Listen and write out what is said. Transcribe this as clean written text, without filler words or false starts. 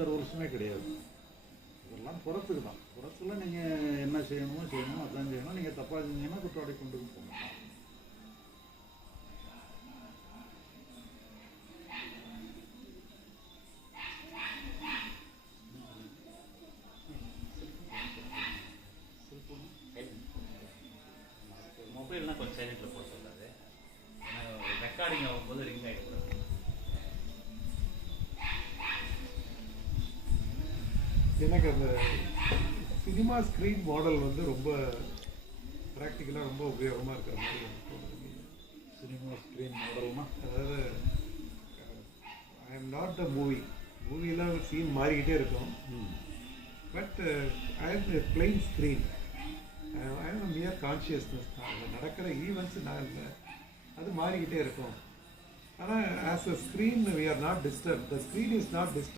எந்த ரூல்ஸுமே கிடையாது. இதெல்லாம் புறத்துக்கு தான். புறத்தில் நீங்கள் என்ன செய்யணுமோ அதான் செய்யணும். நீங்கள் தப்பாக செஞ்சீங்கன்னா குற்றவாளி கொண்டு போகணும். மொபைல்னால் கொஞ்சம் சைலண்டில் போட சொல்லாது. ரெக்கார்டிங் ஆகும்போது ரிங் ஆகிடக்கூடாது. எனக்கு அந்த சினிமா ஸ்க்ரீன் மாடல் வந்து ரொம்ப ப்ராக்டிக்கலாக ரொம்ப உபயோகமாக இருக்கிற மாதிரி எனக்கு தோணுது. சினிமா ஸ்க்ரீன் மாடல்னா அதாவது ஐ எம் நாட் த மூவிலாம் சீன் மாறிக்கிட்டே இருக்கும். But I am plain screen. I am mere consciousness தான். அங்கே நடக்கிற ஈவெண்ட்ஸ் நான் இல்லை, அது மாறிக்கிட்டே இருக்கும். ஆனால் as a screen we are not disturb. The screen is not disturb.